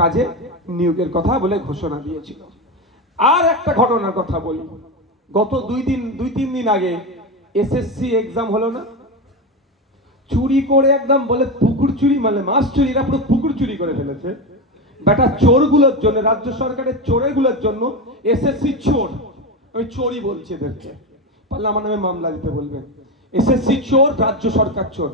কাজে নিয়োগের কথা বলে ঘোষণা দিয়েছিল। আর একটা ঘটনার কথা বলি, গত দুই তিন দিন আগে এসএসসি এক্সাম হলো না, চুরি করে একদম বলে পুকুর চুরি, মানে মাছ চুরি, এরা পুরো পুকুর চুরি করে ফেলেছে। বেটা চোরগুলোর জন্য, রাজ্য সরকারের চোরেরগুলোর জন্য, এসএসসি চোর, আমি চোরই বলছি এদেরকে, পারলে আমার নামে মামলা দিতে বলবেন। এসএসসি চোর, রাজ্য সরকার চোর।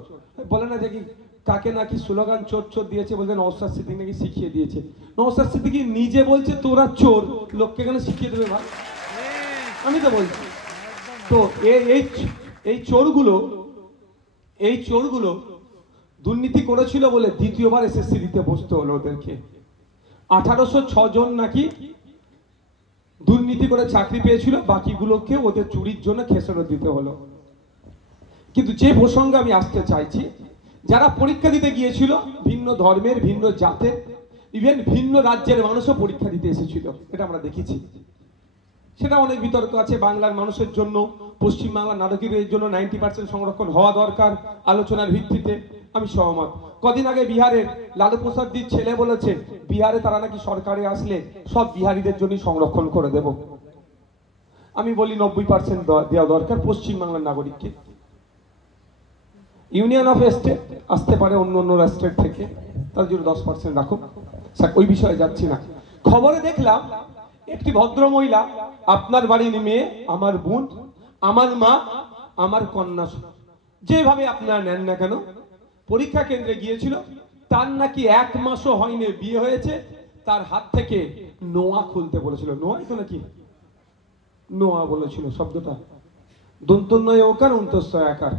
বলে না দেখি কাকে নাকি স্লোগান চোর চোর দিয়েছে, বলতে নওশাদ সিদ্দিকী নাকি শিখিয়ে দিয়েছে। নওশাদ সিদ্দিকী নিজে বলছে তোরা চোর, লোককে কেন শিখিয়ে দেবে ভাই? আমি তো বলছি। তো এই চোরগুলো দুর্নীতি করেছিল বলে দ্বিতীয়বার এসএসসি দিতে বসতে হলো ওদেরকে। 1806 জন নাকি দুর্নীতি করে চাকরি পেয়েছিল, বাকিগুলোকে ওদের চুরির জন্য খেসারত দিতে হলো। কিন্তু যে প্রসঙ্গে আমি আসতে চাইছি, যারা পরীক্ষা দিতে গিয়েছিল ভিন্ন ধর্মের, ভিন্ন জাতের, ইভেন ভিন্ন রাজ্যের মানুষও পরীক্ষা দিতে এসেছিল, এটা আমরা দেখেছি। সেটা অনেক বিতর্ক আছে। বাংলার মানুষের জন্য, পশ্চিমবাংলার নাটকের জন্য 90% সংরক্ষণ হওয়া দরকার, আলোচনার ভিত্তিতে আমি সহমত। কদিন আগে বিহারের লালু প্রসাদজির ছেলে বলেছে বিহারে তারা নাকি সরকারে আসলে সব বিহারিদের জন্য সংরক্ষণ করে দেব। আমি বলি 90% দেওয়া দরকার পশ্চিমবাংলার নাগরিককে। ইউনিয়ন অফ স্টেট আসতে পারে অন্য রাষ্ট্রের থেকে, তার জন্য 10% রাখুক, ওই বিষয়ে যাচ্ছি না। খবরে দেখলাম একটি ভদ্র মহিলা, আপনার বাড়ির মেয়ে, আমার বোন, আমার মা, আমার কন্যা, যেভাবে আপনারা নেন না কেন, পরীক্ষা কেন্দ্রে গিয়েছিল, তার নাকি 1 মাসও হয়নি বিয়ে হয়েছে, তার হাত থেকে নোয়া খুলতে বলেছিল। নোয়াই তো নাকি নোয়া বলেছিল শব্দটা, দন্তন্নয় ওকার অন্তঃস্থ একার,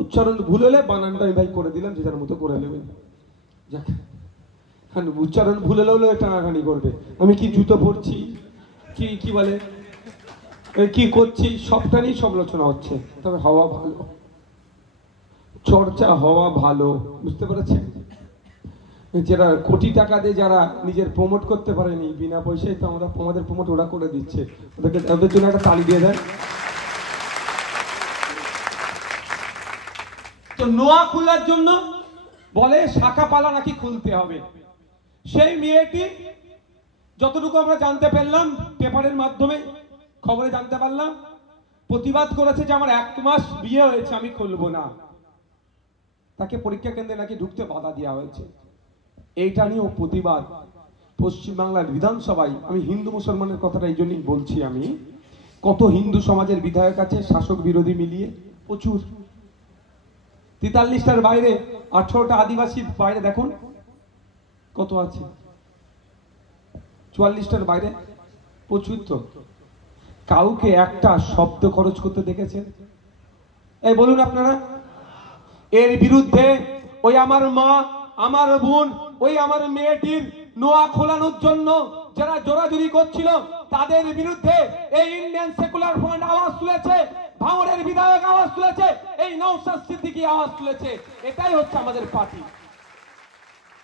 উচ্চারণ ভুল হলে বানানটা আমি ভাই করে দিলাম, যে যার মতো করে নেবেন। যাক, উচ্চারণ ভুল হলে টানাটানি করবে, আমি কি জুতো পরছি, কি বলে, কি করছি, সবটা নিয়ে সমালোচনা হচ্ছে। তবে হওয়া ভালো, চর্চা হওয়া ভালো, বুঝতে পেরেছেন? যারা কোটি টাকা দিয়ে যারা নিজের প্রমোট করতে পারেনি বিনা পয়সায়, তো আমাদের প্রমোট ওরা করে দিচ্ছে, ওদের জন্য একটা তালি দিয়ে দেয়। তো নোয়া খোলার জন্য বলে শাখা পালা নাকি খুলতে হবে। সেই মেয়েটি, যতটুকু আমরা জানতে পারলাম পেপারের মাধ্যমে, খবরে জানতে পারলাম, প্রতিবাদ করেছে যে আমার 1 মাস বিয়ে হয়েছে, আমি খুলবো না। তাকে পরীক্ষা কেন্দ্রে নাকি ঢুকতে বাধা দেওয়া হয়েছে। এইটা নিয়েও প্রতিবাদ পশ্চিমবাংলার বিধানসভায়। আমি হিন্দু মুসলমানের কথাটা এই জন্যই বলছি, আমি কত হিন্দু সমাজের বিধায়ক আছে, শাসক বিরোধী মিলিয়ে প্রচুর। 43টার বাইরে 18টা আদিবাসীর বাইরে দেখুন কত আছে, 44টার বাইরে প্রচুর। তো কাউকে একটা শব্দ খরচ করতে দেখেছেন? এই বলুন আপনারা। এর বিরুদ্ধে ওই আমার মা, আমার বোন, ওই আমার মেয়েটির নোয়া খোলানোর জন্য যারা জোরাজুরি করছিল, তাদের বিরুদ্ধে এই ইন্ডিয়ান সেকুলার ফ্রন্ট আওয়াজ তুলেছে, ভাঙড়ের বিধায়ক আওয়াজ তুলেছে, এই নওশাদ সিদ্দিকী আওয়াজ তুলেছে। এটাই হচ্ছে আমাদের পার্টি।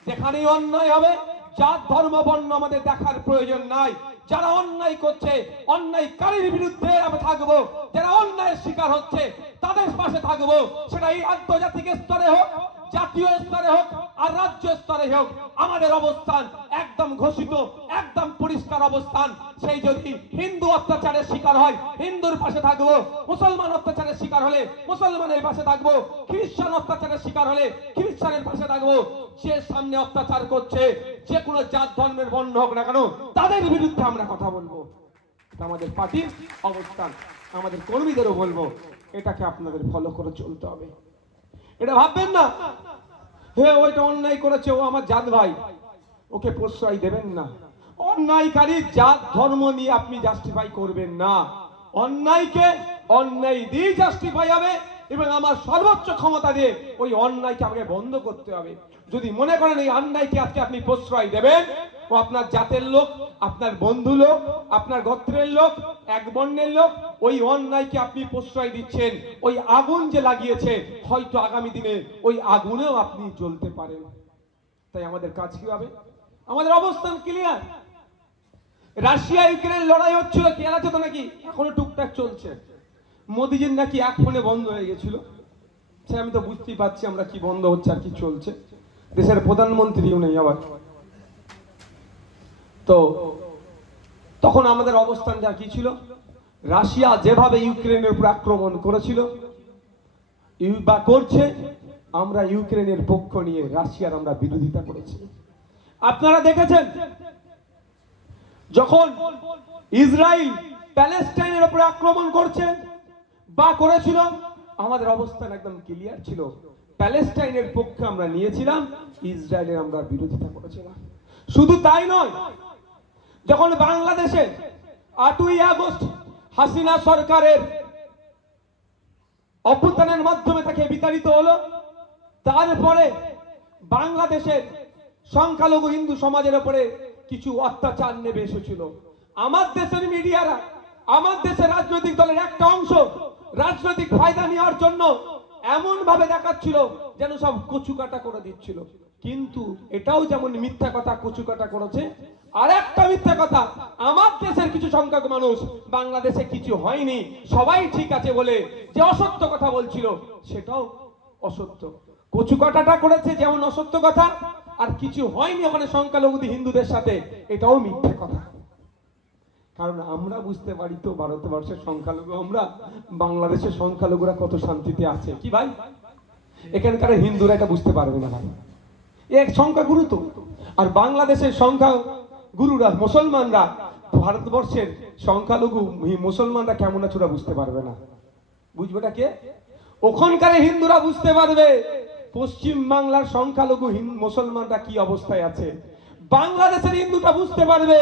যেখানেই অন্যায় হবে, জাত ধর্ম বর্ণ আমাদের দেখার প্রয়োজন নাই। যারা অন্যায় করছে, অন্যায়কারীর বিরুদ্ধে আমরা থাকবো। যারা অন্যায়ের শিকার হচ্ছে তাদের পাশে থাকবো, সেটা এই আন্তর্জাতিক স্তরে হোক, জাতীয় স্তরে হোক, আর রাজ্য স্তরে হোক। আমাদের অবস্থান একদম ঘোষিত, একদম পরিষ্কার অবস্থান। সেই যদি হিন্দু অত্যাচারের শিকার হয়, হিন্দুর পাশে থাকবো। মুসলমান অত্যাচারের শিকার হলে মুসলমানের পাশে থাকবো। খ্রিস্টান অত্যাচারের শিকার হলে খ্রিস্টানের পাশে থাকবো। যে সামনে অত্যাচার করছে, যে কোনো জাত ধর্মের বর্ণ হোক না কেন, তাদের বিরুদ্ধে আমরা কথা বলবো। আমাদের পার্টির অবস্থান, আমাদের কর্মীদেরও বলবো, এটাকে আপনাদের ফলো করে চলতে হবে। এটা ভাববেন না হে ওইটা অন্যায় করেছে, ও আমার জাত ভাই, ওকে প্রশ্রয় দেবেন না। অন্যায়কারী জাত ধর্ম নিয়ে আপনি জাস্টিফাই করবেন না। অন্যায়কে অন্যায় দিয়ে জাস্টিফাই হবে, এবং আমার সর্বোচ্চ ক্ষমতা দিয়ে ওই অন্যায়কে আমাকে বন্ধ করতে হবে। যদি মনে করেন এই অন্যায়কে আজকে আপনি প্রশ্রয় দেবেন, ও আপনার জাতের লোক, আপনার বন্ধু লোক, আপনার গোত্রের লোক, এক বর্ণের লোক, ওই অন্যায়কে আপনি প্রশ্রয় দিচ্ছেন। ওই আগুন যে লাগিয়েছে, হয়তো আগামী দিনে ওই আগুনেও আপনি জ্বলতে পারেন। তাই আমাদের কাজ কি হবে? আমাদের অবস্থান ক্লিয়ার। রাশিয়া ইউক্রেন লড়াই হচ্ছিল, খেয়াল আছে তো নাকি? এখনো টুকটাক চলছে। মোদিজির নাকি এক ফোনে বন্ধ হয়ে গেছিল। সে আমি তো বুঝতেই পারছি আমরা কি বন্ধ হচ্ছে আর কি চলছে। দেশের প্রধানমন্ত্রীও নেই আবার। তো তখন আমাদের অবস্থানটা কি ছিল? রাশিয়া যেভাবে ইউক্রেনের উপর আক্রমণ করেছিল বা করছে, আমরা ইউক্রেনের পক্ষ নিয়ে রাশিয়ার আমরা বিরোধিতা করেছি। আপনারা দেখেছেন যখন ইসরায়েল প্যালেস্টাইনের উপর আক্রমণ করছে বা করেছিল, আমাদের অবস্থান একদম ক্লিয়ার ছিল। প্যালেস্টাইনের পক্ষে আমরা নিয়েছিলাম, ইসরায়েলের আমরা বিরোধিতা করেছিলাম। শুধু তাই নয়, যখন বাংলাদেশে 8ই আগস্ট হাসিনা সরকারের অভ্যুত্থানের মাধ্যমে তাকে বিতাড়িত হলো, তারপরে বাংলাদেশের সংখ্যালঘু হিন্দু সমাজের উপরে কিছু অত্যাচার নেমে এসেছিল। আমার দেশের মিডিয়ারা, আমার দেশের রাজনৈতিক দলের একটা অংশ রাজনৈতিক ফায়দা নেওয়ার জন্য এমন ভাবে দেখাচ্ছিল যেন সব কচুকাটা করে দিচ্ছিল। কিন্তু এটাও যেমন মিথ্যা কথা কচুকাটা করেছে, আর একটা মিথ্যা কথা, আমার দেশের কিছু সংখ্যক মানুষ বাংলাদেশে কিছু হয়নি, সবাই ঠিক আছে বলে যে অসত্য কথা বলছিল, সেটাও অসত্য। কচুকাটাটা করেছে যেমন অসত্য কথা, আর কিছু হয়নি ওখানে সংখ্যালঘু হিন্দুদের সাথে, এটাও মিথ্যা কথা। কারণ আমরা বুঝতে পারি তো ভারতবর্ষের সংখ্যালঘু আমরা, বাংলাদেশের সংখ্যালঘুরা কত শান্তিতে আছে। কি ভাই, এখানকার হিন্দুরা এটা বুঝতে পারবে না ভাই, এক সংখ্যাগুরু তো। আর বাংলাদেশের সংখ্যাগুরুরা মুসলমানরা ভারতবর্ষের সংখ্যালঘু মুসলমানরা কেমন আছে ওরা বুঝতে পারবে না। বুঝবেটা কে? ওখানকার হিন্দুরা বুঝতে পারবে পশ্চিম বাংলার সংখ্যালঘু মুসলমানরা কি অবস্থায় আছে। বাংলাদেশের হিন্দুটা বুঝতে পারবে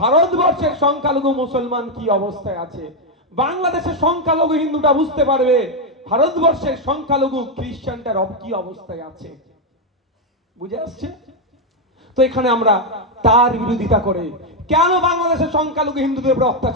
ভারতবর্ষের সংখ্যালঘু মুসলমান কি অবস্থায় আছে। বাংলাদেশের সংখ্যালঘু হিন্দুটা বুঝতে পারবে ভারতবর্ষের সংখ্যালঘু খ্রিস্টানটার কি অবস্থায় আছে। বুঝে আসছে তো? এখানে আমরা তার বিরোধিতা করে কেন বাংলাদেশের সংখ্যালঘু হিন্দুদের উপর অত্যাচার